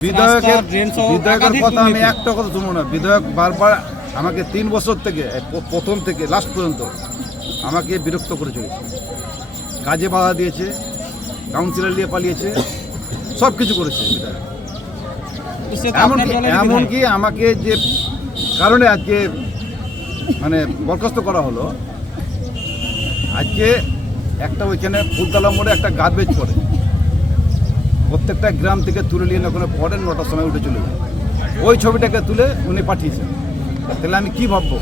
বিধায়কের কথা আমি একটা কথা শুনবো না। বিধায়ক বারবার আমাকে 3 বছর থেকে প্রথম থেকে লাস্ট পর্যন্ত আমাকে বিরক্ত করে চলেছে। কাজে বাধা দিয়েছে, কাউন্সিলর নিয়ে পালিয়েছে, সব কিছু করেছে বিধায়ক। এমনকি আমাকে যে কারণে আজকে মানে বরখাস্ত করা হলো, আজকে একটা ওইখানে ফুলতলা মোড়ে একটা গার্বেজ পড়ে, প্রত্যেকটা গ্রাম থেকে তুলে নিয়ে ওখানে পড়েন, 9টার সময় উঠে চলে যায়। ওই ছবিটাকে তুলে উনি পাঠিয়েছেন। তাহলে আমি কি ভাববো?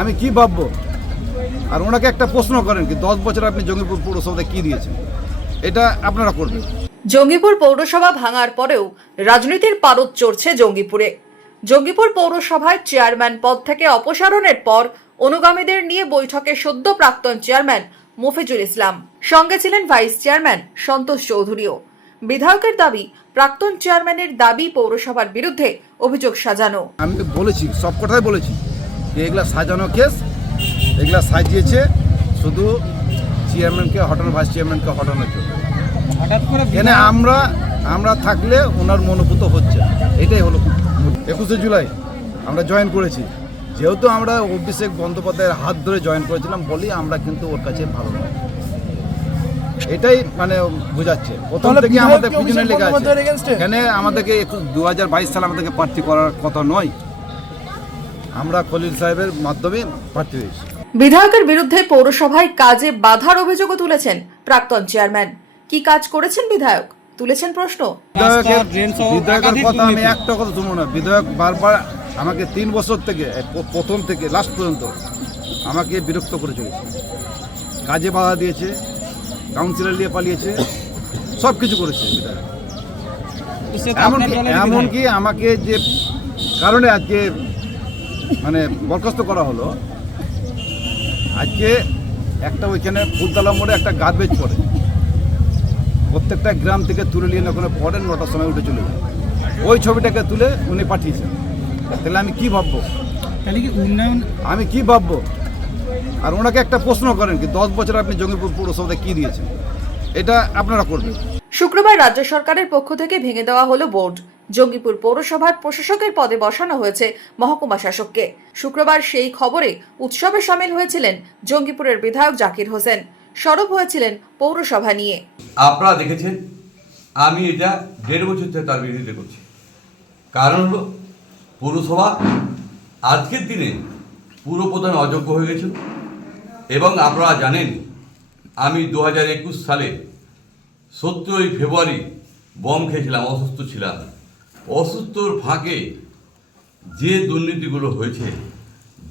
আমি কি ভাববো? আর ওনাকে একটা প্রশ্ন করেন কি 10 বছর আপনি জঙ্গিপুর পৌরসভাতে কি দিয়েছেন, এটা আপনারা করবেন। জঙ্গিপুর পৌরসভা ভাঙার পরেও রাজনীতির পারদ চড়ছে জঙ্গিপুরে। জঙ্গিপুর পৌরসভায় চেয়ারম্যান পদ থেকে অপসারণের পর অনুগামীদের নিয়ে বৈঠকে সদ্য প্রাক্তন চেয়ারম্যান মফিজুল ইসলাম, সঙ্গে ছিলেন ভাইস চেয়ারম্যান সন্তোষ চৌধুরীও। বিধায়কের দাবি, প্রাক্তন চেয়ারম্যানের দাবি পৌরসভার বিরুদ্ধে অভিযোগ সাজানো। আমি বলেছি, সব কথাই বলেছি যে এগুলা সাজানো কেস, এগুলা সাজিয়েছে শুধু চেয়ারম্যানকে হটানো, ভাইস চেয়ারম্যানকে হটানোর জন্য। হঠাৎ করে এখানে আমরা থাকলে ওনার মনোভূত হচ্ছে, এটাই হলো। 21শে জুলাই আমরা জয়েন করেছি, যেহেতু আমরা অভিষেক বন্দ্যোপাধ্যায়ের হাত ধরে জয়েন করেছিলাম বলি আমরা কিন্তু ওর কাছে ভালো নয়, এটাই মানে বোঝাচ্ছে। প্রথম থেকে আমাদের পিছনে লেগে আছে। এখানে আমাদেরকে 2022 সালে আমাদেরকে প্রার্থী করার কথা নয়, আমরা খলিল সাহেবের মাধ্যমে প্রার্থী হয়েছি। বিধায়কের বিরুদ্ধে পৌরসভায় কাজে বাধার অভিযোগও তুলেছেন প্রাক্তন চেয়ারম্যান। কি কাজ করেছেন বিধায়ক, তুলেছেন প্রশ্ন। বিধায়কের কথা আমি একটা কথা শুনবো না। বিধায়ক বারবার আমাকে 3 বছর থেকে প্রথম থেকে লাস্ট পর্যন্ত আমাকে বিরক্ত করে চলেছে। কাজে বাধা দিয়েছে, কাউন্সিলর নিয়ে পালিয়েছে, সব কিছু করেছে বিধায়ক। এমনকি আমাকে যে কারণে আজকে মানে বরখাস্ত করা হলো, আজকে একটা ওইখানে ফুলতলা মোড়ে একটা গার্বেজ পড়ে, প্রত্যেকটা গ্রাম থেকে তুলে নিয়ে ওখানে পড়েন, 9টার সময় উঠে চলে যায়। ওই ছবিটাকে তুলে উনি পাঠিয়েছেন। তাহলে আমি কি ভাববো? আমি কি ভাববো? আর ওনাকে একটা প্রশ্ন করেন কি 10 বছর আপনি জঙ্গিপুর পৌরসভাতে কি দিয়েছেন, এটা আপনারা করবেন। শুক্রবার রাজ্য সরকারের পক্ষ থেকে ভেঙে দেওয়া হলো বোর্ড। জঙ্গিপুর পৌরসভার প্রশাসকের পদে বসানো হয়েছে মহকুমা শাসককে। শুক্রবার সেই খবরে উৎসবে সামিল হয়েছিলেন জঙ্গিপুরের বিধায়ক জাকির হোসেন। সরব হয়েছিলেন পৌরসভা নিয়ে। আপনারা দেখেছেন আমি এটা 1.5 বছর থেকে তার বিরোধিতা করছি। কারণ হলো পৌরসভা আজকের দিনে পুরপ্রধান অযোগ্য হয়ে গেছিল, এবং আপনারা জানেন আমি 2021 সালে 17ই ফেব্রুয়ারি বম খেয়েছিলাম, অসুস্থ ছিলাম। অসুস্থর ফাঁকে যে দুর্নীতিগুলো হয়েছে,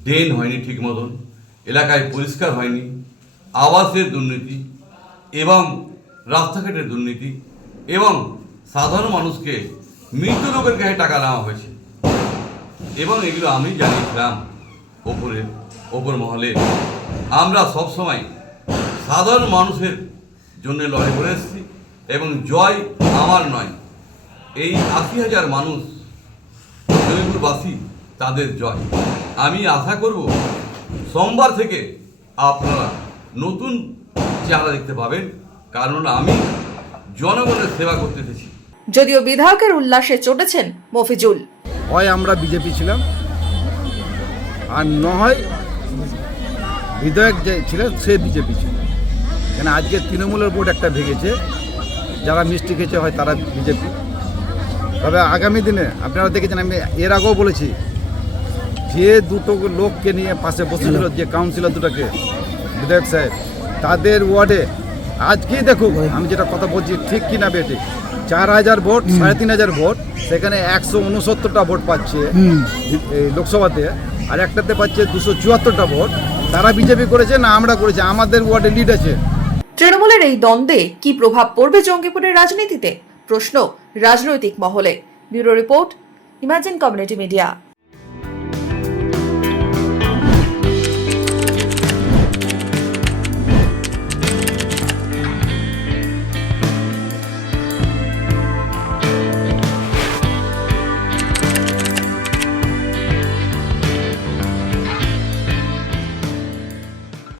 ড্রেন হয়নি ঠিক মতন, এলাকায় পরিষ্কার হয়নি, আবাসের দুর্নীতি এবং রাস্তাঘাটের দুর্নীতি, এবং সাধারণ মানুষকে মৃত লোকের কাছে টাকা নেওয়া হয়েছে, এবং এগুলো আমি জানিয়েছিলাম ওপর মহলে। আমরা সবসময় সাধারণ মানুষের জন্য লড়াই করে এসেছি, এবং জয় আমার নয়, এই 80,000 মানুষ জয়পুরবাসী, তাদের জয়। আমি আশা করব সোমবার থেকে আপনারা নতুন চেহারা দেখতে পাবেন, কারণ আমি জনগণের সেবা করতে এসেছি। যদিও বিধায়কের উল্লাসে চটেছেন মফিজুল। হয় আমরা বিজেপি ছিলাম, আর নয় বিধায়ক যে ছিলেন সে বিজেপি ছিল। কেন আজকে তৃণমূলের ভোট একটা ভেঙেছে, যারা মিষ্টি খেয়েছে হয় তারা বিজেপি। তবে আগামী দিনে আপনারা দেখেছেন, আমি এর আগেও বলেছি, যে দুটো লোককে নিয়ে পাশে বসেছিল, যে কাউন্সিলর দুটোকে, বিধায়ক সাহেব, তাদের ওয়ার্ডে আজকেই দেখুক আমি যেটা কথা বলছি ঠিক কিনা বেটে, 4000 ভোট, 3500 ভোট, সেখানে 169টা ভোট পাচ্ছে লোকসভাতে, আর একটাতে পাচ্ছে 274টা ভোট। তারা বিজেপি করেছে না আমরা করেছি, আমাদের ওয়ার্ডে লিড আছে। তৃণমূলের এই দ্বন্দ্বে কি প্রভাব পড়বে জঙ্গিপুরের রাজনীতিতে, প্রশ্ন রাজনৈতিক মহলে। Bureau report, imagine community media.